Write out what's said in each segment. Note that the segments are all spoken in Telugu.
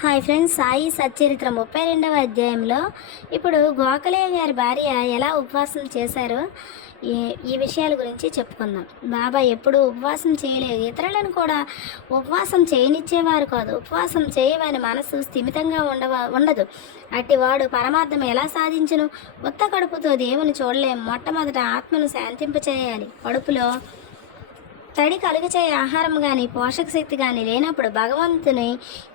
హాయ్ ఫ్రెండ్స్, సాయి సచ్చరిత్ర 32వ అధ్యాయంలో ఇప్పుడు గోఖలే గారి భార్య ఎలా ఉపవాసం చేశారో ఈ ఈ విషయాల గురించి చెప్పుకుందాం. బాబా ఎప్పుడూ ఉపవాసం చేయలేదు, ఇతరులను కూడా ఉపవాసం చేయనిచ్చేవారు కాదు. ఉపవాసం చేయవని మనసు స్థిమితంగా ఉండదు. అట్టివాడు పరమార్థం ఎలా సాధించును? ఉత్త కడుపుతో దేవుని చూడలేం. మొట్టమొదట ఆత్మను శాంతింపచేయాలి. కడుపులో తడి కలుగచేయ ఆహారం కానీ పోషక శక్తి కానీ లేనప్పుడు భగవంతుని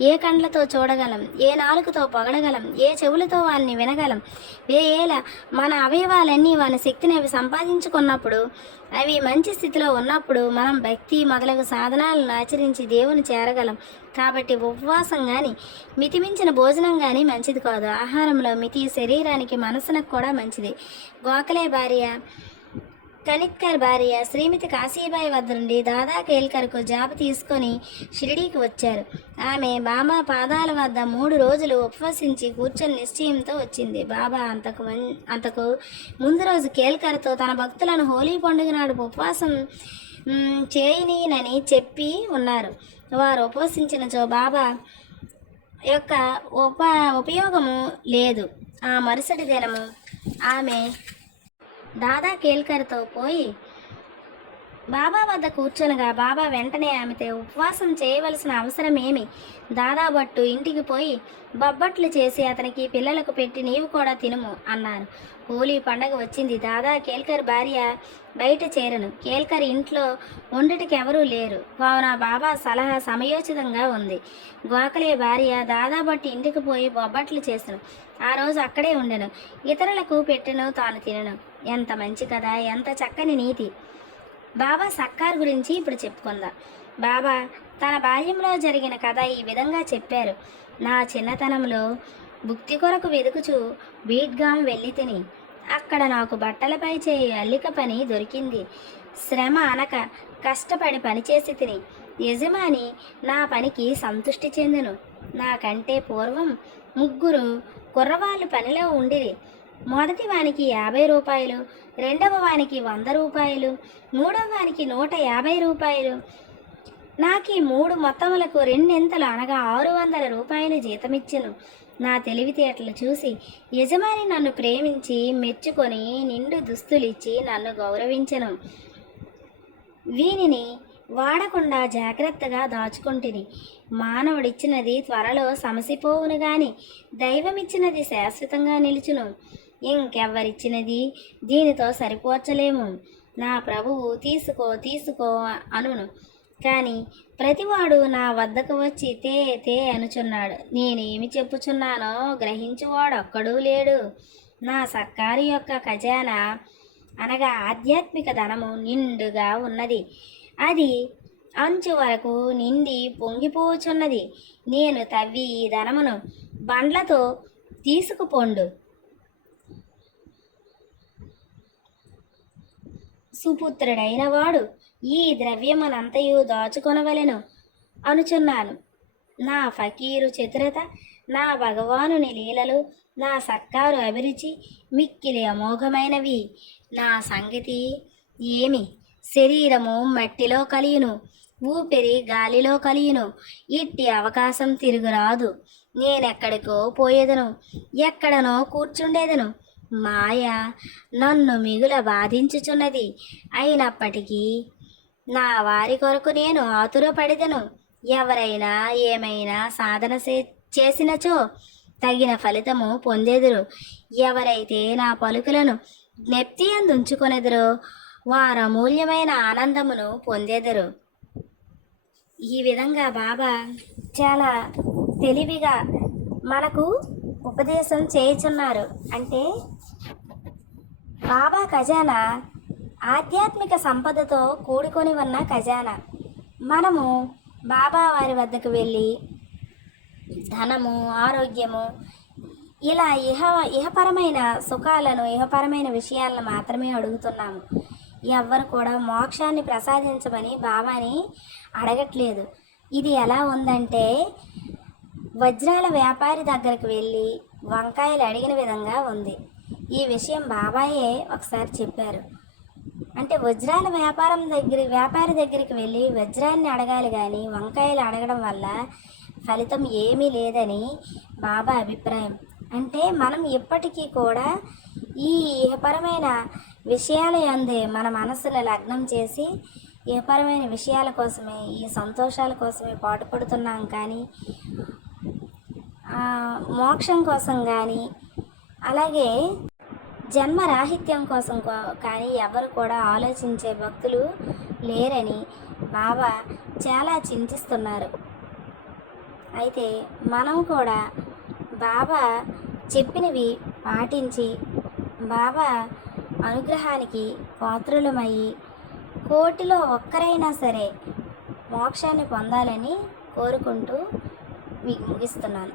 ఏ కండ్లతో చూడగలం, ఏ నాలుకతో పొగడగలం, ఏ చెవులతో వారిని వినగలం? ఏల మన అవయవాలన్నీ వాని శక్తిని అవి సంపాదించుకున్నప్పుడు, అవి మంచి స్థితిలో ఉన్నప్పుడు మనం భక్తి మొదలగు సాధనాలను ఆచరించి దేవుని చేరగలం. కాబట్టి ఉపవాసం కానీ మితిమించిన భోజనం కానీ మంచిది కాదు. ఆహారంలో మితి శరీరానికి మనసునకు కూడా మంచిది. గోఖలే భార్య కనిక్కర్ భార్య శ్రీమతి కాశీబాయి వద్ద నుండి దాదా కేల్కర్కు జాబు తీసుకొని షిరిడీకి వచ్చారు. ఆమె బాబా పాదాల వద్ద 3 రోజులు ఉపవసించి కూర్చొని నిశ్చయంతో వచ్చింది. బాబా అంతకు ముందు రోజు కేల్కర్తో తన భక్తులను హోలీ పండుగ నాడు ఉపవాసం చేయనీనని చెప్పి ఉన్నారు. వారు ఉపవసించినచో బాబా యొక్క ఉపయోగము లేదు. ఆ మరుసటి దినము ఆమె దాదా కేల్కర్తో పోయి బాబా వద్ద కూర్చొనగా బాబా వెంటనే ఆమెతో ఉపవాసం చేయవలసిన అవసరం ఏమి? దాదా భట్టు ఇంటికి పోయి బొబ్బట్లు చేసి అతనికి పిల్లలకు పెట్టి నీవు కూడా తినుము అన్నారు. హోలీ పండగ వచ్చింది. దాదా కేల్కర్ భార్య బయట చేరను. కేల్కర్ ఇంట్లో ఉండటికి ఎవరూ లేరు కావున బాబా సలహా సమయోచితంగా ఉంది. గోఖలే భార్య దాదా భట్టు ఇంటికి పోయి బొబ్బట్లు చేసను. ఆ రోజు అక్కడే ఉండెను. ఇతరులకు పెట్టెను, తాను తినను. ఎంత మంచి కదా, ఎంత చక్కని నీతి! బాబా సక్కార్ గురించి ఇప్పుడు చెప్పుకుందాం. బాబా తన బాల్యంలో జరిగిన కథ ఈ విధంగా చెప్పారు. నా చిన్నతనంలో భుక్తి కొరకు వెదుకుచు బీడ్గాం వెళ్ళి తిని అక్కడ నాకు బట్టలపై చేయి అల్లిక పని దొరికింది. శ్రమ అనక కష్టపడి పనిచేసి తిని యజమాని నా పనికి సంతృష్టి చెందెను. నాకంటే పూర్వం 3 కుర్రవాళ్ళు పనిలో ఉండిరి. మొదటి వానికి 50 రూపాయలు, రెండవ వానికి 100 రూపాయలు, మూడవ వానికి 150 రూపాయలు. నాకు 3 మొత్తములకు రెండింతలు అనగా 600 రూపాయలు జీతమిచ్చెను. నా తెలివితేటలు చూసి యజమాని నన్ను ప్రేమించి మెచ్చుకొని నిండు దుస్తులిచ్చి నన్ను గౌరవించెను. వీనిని వాడకుండా జాగ్రత్తగా దాచుకుంటుని. మానవుడిచ్చినది త్వరలో సమసిపోవును గాని దైవమిచ్చినది శాశ్వతంగా నిలుచును. ఇంకెవ్వరిచ్చినది దీనితో సరిపోర్చలేము. నా ప్రభువు తీసుకో తీసుకో అనును, కానీ ప్రతివాడు నా వద్దకు వచ్చి తే తే అనుచున్నాడు. నేనేమి చెప్పుచున్నానో గ్రహించువాడొక్కడూ లేడు. నా సర్కారు యొక్క ఖజానా అనగా ఆధ్యాత్మిక ధనము నిండుగా ఉన్నది. అది అంచు వరకు నిండి పొంగిపోచున్నది. నేను తవ్వి ఈ ధనమును బండ్లతో తీసుకుపోండు. సుపుత్రుడైన వాడు ఈ ద్రవ్యమునంతయు దాచుకొనవలెను అనుచున్నాను. నా ఫకీరు చతురత, నా భగవానుని లీలలు, నా సర్కారు అభిరుచి మిక్కిలి అమోఘమైనవి. నా సంగతి ఏమి? శరీరము మట్టిలో కలియును, ఊపిరి గాలిలో కలియును. ఇట్టి అవకాశం తిరుగురాదు. నేనెక్కడికో పోయేదను, ఎక్కడనో కూర్చుండేదను. మాయ నన్ను మిగుల బాధించుచున్నది. అయినప్పటికీ నా వారి కొరకు నేను ఆతురపడిదను. ఎవరైనా ఏమైనా సాధన చేసినచో తగిన ఫలితము పొందెదరు. ఎవరైతే నా పలుకులను జ్ఞప్తి అందుంచుకొనెదరో వారు అమూల్యమైన ఆనందమును పొందెదరు. ఈ విధంగా బాబా చాలా తెలివిగా మనకు ఉపదేశం చేయుచున్నారు. అంటే బాబా ఖజానా ఆధ్యాత్మిక సంపదతో కూడుకొని ఉన్న ఖజానా. మనము బాబా వారి వద్దకు వెళ్ళి ధనము, ఆరోగ్యము, ఇలా ఇహపరమైన సుఖాలను, ఇహపరమైన విషయాలను మాత్రమే అడుగుతున్నాము. ఎవ్వరు కూడా మోక్షాన్ని ప్రసాదించమని బాబాని అడగట్లేదు. ఇది ఎలా ఉందంటే వజ్రాల వ్యాపారి దగ్గరికి వెళ్ళి వంకాయలు అడిగిన విధంగా ఉంది. ఈ విషయం బాబాయే ఒకసారి చెప్పారు. అంటే వజ్రాల వ్యాపారి దగ్గరికి వెళ్ళి వజ్రాన్ని అడగాలి కానీ వంకాయలు అడగడం వల్ల ఫలితం ఏమీ లేదని బాబా అభిప్రాయం. అంటే మనం ఎప్పటికీ కూడా ఈ ఇహపరమైన విషయాల యందే మన మనసును లగ్నం చేసి ఇహపరమైన విషయాల కోసమే, ఈ సంతోషాల కోసమే పాటుపడుతున్నాం. కానీ మోక్షం కోసం కానీ, అలాగే జన్మరాహిత్యం కోసం కానీ ఎవరు కూడా ఆలోచించే భక్తులు లేరని బాబా చాలా చింతిస్తున్నారు. అయితే మనం కూడా బాబా చెప్పినవి పాటించి బాబా అనుగ్రహానికి పాత్రులమయ్యి కోటిలో ఒక్కరైనా సరే మోక్షాన్ని పొందాలని కోరుకుంటూ మీకు ముగిస్తున్నాను.